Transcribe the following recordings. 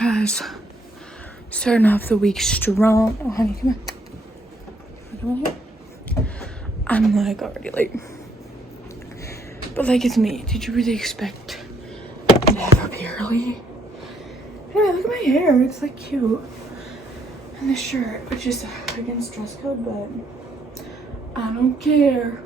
Guys, starting off the week strong. Oh, honey, come on. Come on here. I'm like already late. But like, it's me. Did you really expect to have be early? Anyway, look at my hair. It's like cute. And this shirt, which is against dress code, but I don't care.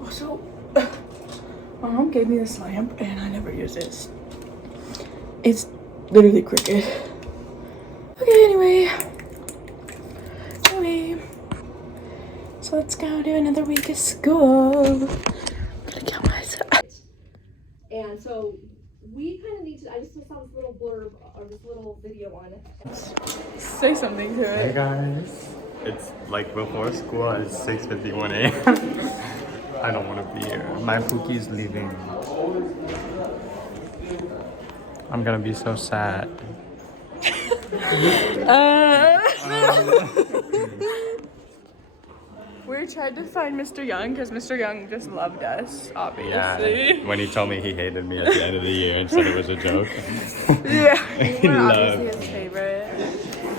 Also, my mom gave me this lamp and I never use this. It's literally crooked. Okay, anyway. So let's go do another week of school. I'm gonna kill myself. And so we kind of need to, I just saw this little blurb or this little video on it. Say something to it. Hey guys, it's like before school. It's 6:51 a.m. I don't want to be here. My Pookie's leaving. I'm gonna be so sad. We tried to find Mr. Young because Mr. Young just loved us, obviously. Yeah, when he told me he hated me at the end of the year and said it was a joke. Yeah, He we're loved. obviously his favorite.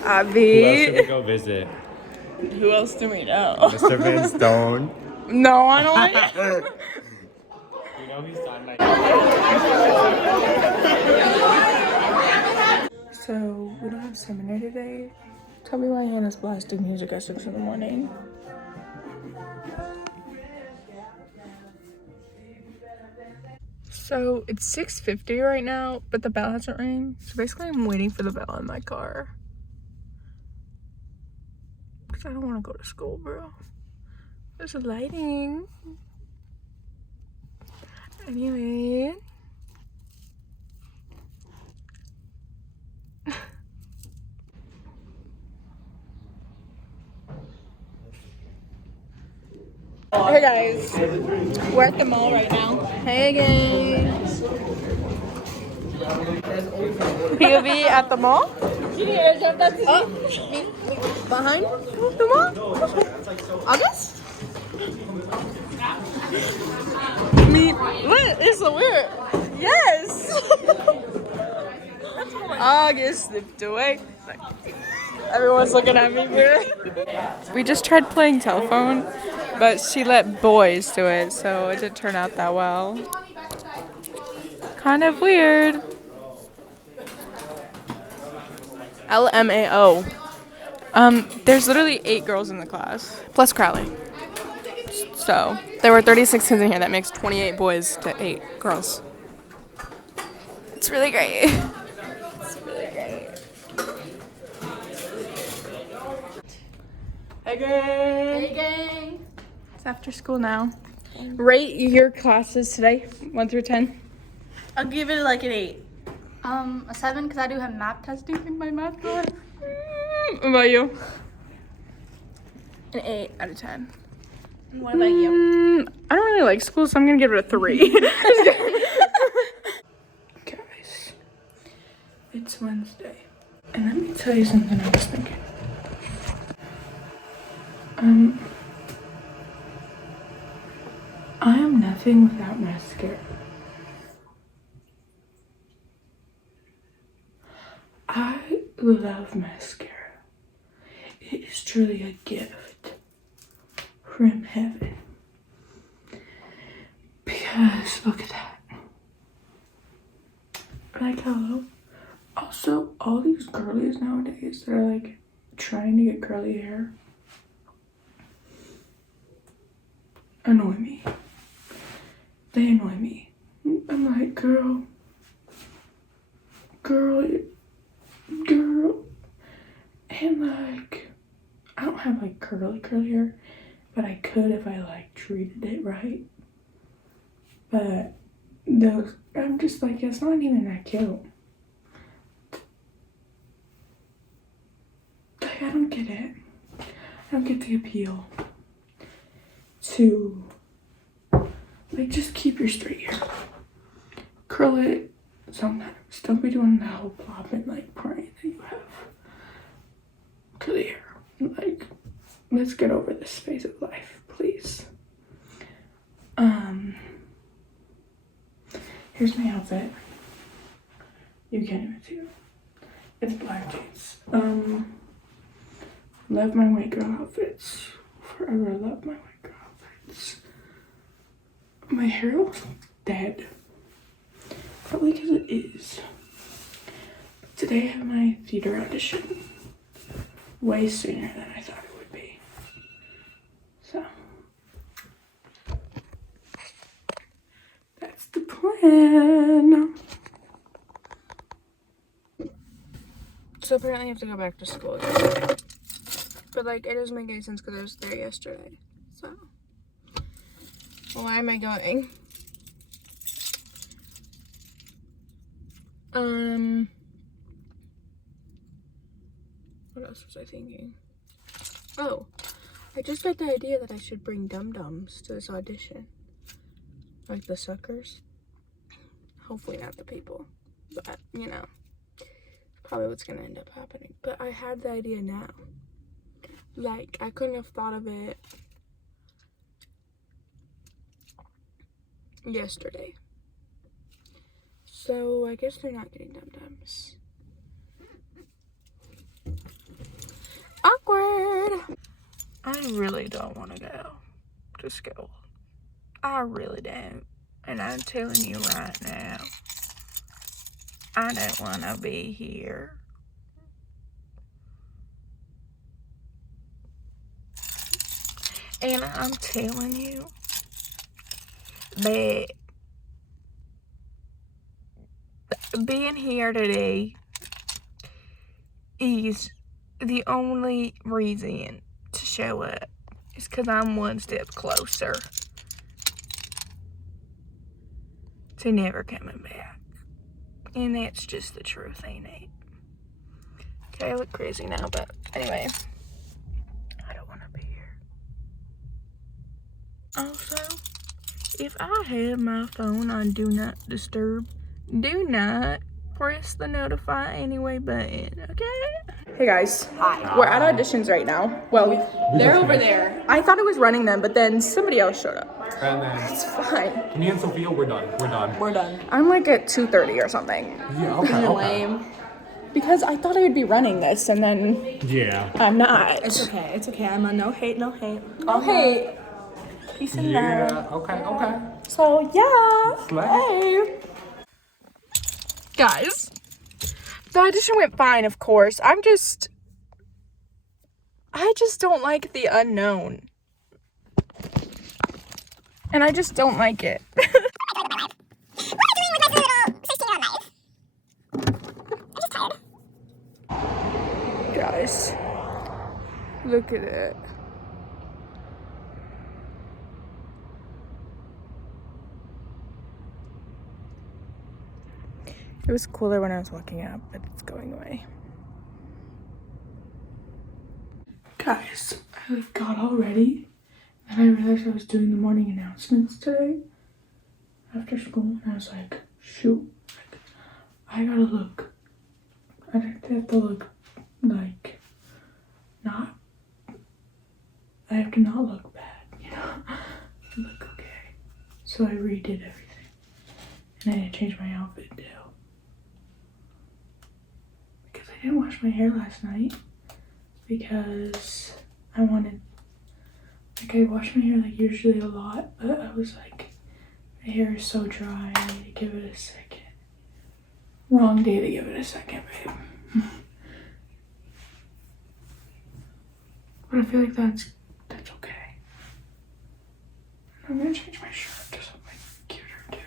Who else did we go visit? Who else do we know? Mr. Vince Stone. No, I don't like You know he's on my. So, we don't have seminar today. Tell me why Hannah's blasting music at 6 in the morning. So, it's 6:50 right now, but the bell hasn't rang. So basically, I'm waiting for the bell in my car. Because I don't want to go to school, bro. There's lighting. Anyway. Hey guys, we're at the mall right now. Hey guys. POV at the mall? Oh, me behind the mall? August? Me, what? It's so weird. Yes! August slipped away. Everyone's looking at me weird. We just tried playing telephone, but she let boys do it, so it didn't turn out that well. Kind of weird. LMAO. There's literally 8 girls in the class, plus Crowley. So, there were 36 kids in here. That makes 28 boys to 8 girls. It's really great. It's really great. Hey gang! Hey gang! It's after school now. Rate your classes today, 1 through 10. I'll give it like an 8. A 7 because I do have math testing in my math class. What about you? An 8 out of 10. What about you? I don't really like school, so I'm gonna give it a 3. Guys, it's Wednesday, and let me tell you something I was thinking. I am nothing without mascara. I love mascara. It is truly a gift from heaven. Because look at that. Like hello. Also, all these girlies nowadays that are like trying to get curly hair annoy me. They annoy me. I'm like, girl. And like, I don't have like curly hair, but I could if I like treated it right. But those, I'm just like, it's not even that cute. Like, I don't get it. I don't get the appeal to, like, just keep your straight hair. Curl it sometimes. Don't be doing the whole plop and like praying that you have curly hair. Like, let's get over this phase of life, please. Here's my outfit. You can't even see it. It's black jeans. Love my white girl outfits. Forever love my white girl outfits. My hair looks dead. Probably because it is. But today I have my theater audition. Way sooner than I thought it would be. So. That's the plan. So apparently I have to go back to school yesterday. But like, it doesn't make any sense because I was there yesterday. So, why am I going? What else was I thinking? Oh, I just had the idea that I should bring dum-dums to this audition. Like the suckers. Hopefully not the people. But, you know, probably what's gonna end up happening. But I had the idea now. Like, I couldn't have thought of it yesterday. So, I guess they're not getting dum-dums. Awkward! I really don't want to go to school. I really don't. And I'm telling you right now, I don't want to be here. And I'm telling you that being here today is the only reason to show up. It's because I'm one step closer to never coming back. And that's just the truth, ain't it? Okay, I look crazy now, but anyway. I don't want to be here. Also, if I have my phone on Do Not Disturb, do not press the notify anyway button, okay? Hey guys. Hi. We're at auditions right now. Well, they're over there. I thought I was running them, but then somebody else showed up. And then It's fine. me and Sophia, we're done. We're done. I'm like at 2:30 or something. Yeah, okay. Because I thought I would be running this and then Yeah. I'm not. It's okay. I'm a no hate. No hate. Peace and love. Yeah, okay. So yeah. Slay. Hey. Guys, the audition went fine, of course. I just don't like the unknown. And I just don't like it. Guys, look at it. It was cooler when I was looking up, but it's going away. Guys, I got all ready, and I realized I was doing the morning announcements today after school, and I was like, shoot, I gotta look. I have to look like not. I have to not look bad, you know. Look okay. So I redid everything, and I had to change my outfit too. I didn't wash my hair last night because I wanted, like, I wash my hair like usually a lot, but I was like, my hair is so dry, I need to give it a second. Wrong day to give it a second, babe. But I feel like that's okay. I'm gonna change my shirt to something cuter too.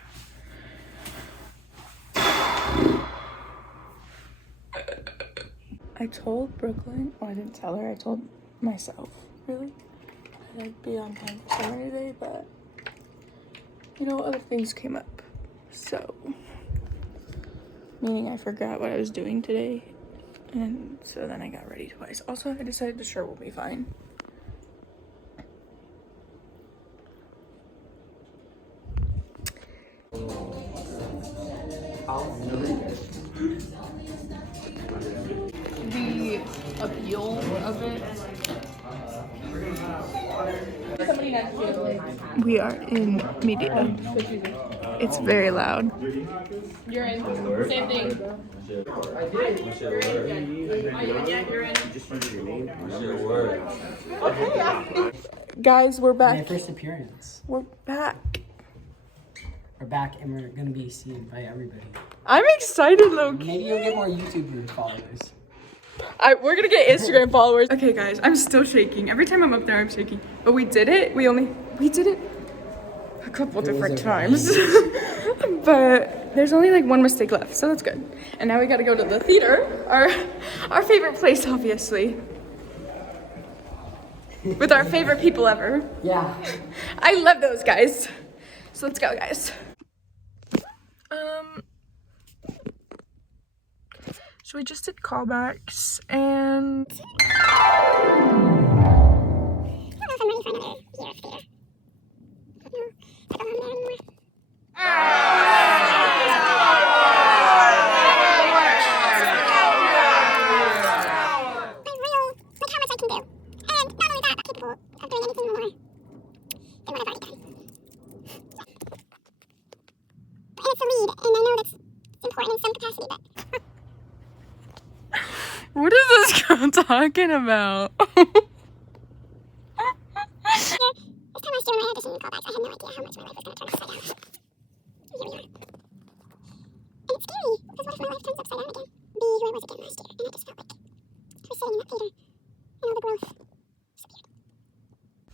I told Brooklyn, well, I didn't tell her, I told myself, really, that I'd be on time for summer today, but, you know, other things came up, so, meaning I forgot what I was doing today, and so then I got ready twice. Also, I decided the shirt will be fine. The appeal of it. We are in media. It's very loud. You're in. Same thing. Guys, we're My back. first appearance. We're back. We're back and we're gonna be seen by everybody. I'm excited, Loki. Maybe you'll get more YouTuber followers. We're gonna get Instagram followers. Okay, guys, I'm still shaking. Every time I'm up there, I'm shaking. But we did it. We did it a couple different times. But there's only like one mistake left, so that's good. And now we gotta go to the theater, our favorite place, obviously. With our favorite people ever. Yeah. I love those guys. So let's go, guys. So we just did callbacks and what is this girl talking about?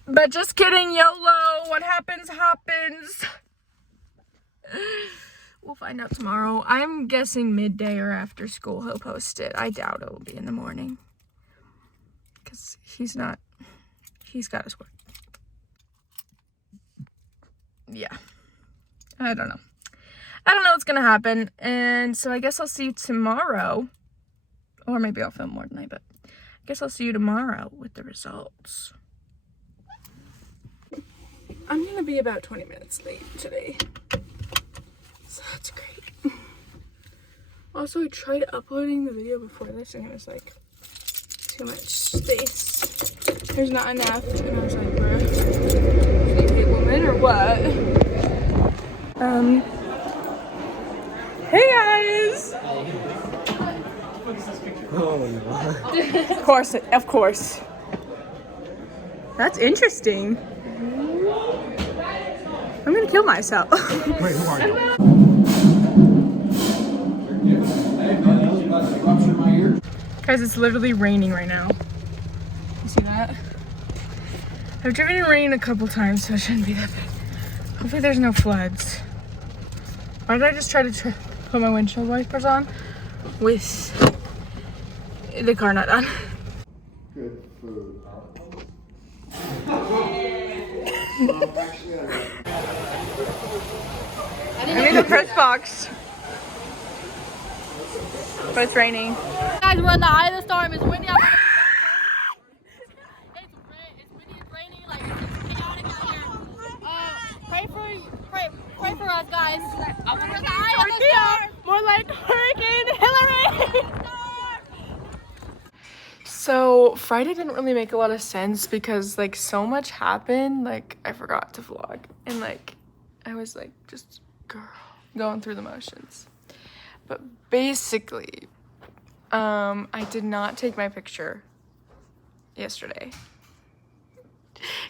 But just kidding, YOLO. What happens, happens. We'll find out tomorrow. I'm guessing midday or after school he'll post it. I doubt it'll be in the morning. Because he's got his work. Yeah. I don't know. I don't know what's gonna happen. And so I guess I'll see you tomorrow. Or maybe I'll film more tonight, but I guess I'll see you tomorrow with the results. I'm gonna be about 20 minutes late today. So that's great. Also, I tried uploading the video before this and it was like too much space. There's not enough. And I was like, bruh, should I take woman or what? Hey guys! Oh no. Of course. That's interesting. I'm gonna kill myself. Wait, who are you? Guys, it's literally raining right now. You see that? I've driven in rain a couple times, so it shouldn't be that bad. Hopefully there's no floods. Why did I just try to put my windshield wipers on with the car not on? Good food. I'm in the press box. But it's raining. Guys, we're in the eye of the storm. It's windy out there. It's windy, it's raining, like it's chaotic out here. Pray for us, guys. We're in the eye of the storm. More like Hurricane Hillary. So Friday didn't really make a lot of sense because like so much happened. Like I forgot to vlog and like I was like just going through the motions. But basically, I did not take my picture yesterday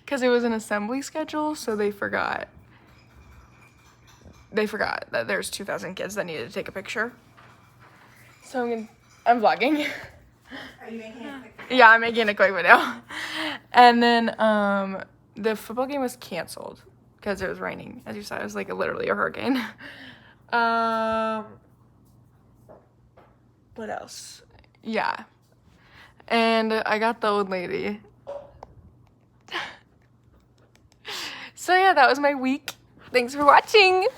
because it was an assembly schedule, so they forgot that there's 2,000 kids that needed to take a picture. So I'm vlogging. Are you making a quick? Yeah, I'm making a quick video. And then the football game was canceled because it was raining. As you saw, it was like literally a hurricane. What else? Yeah. And I got the old lady. So yeah, that was my week. Thanks for watching.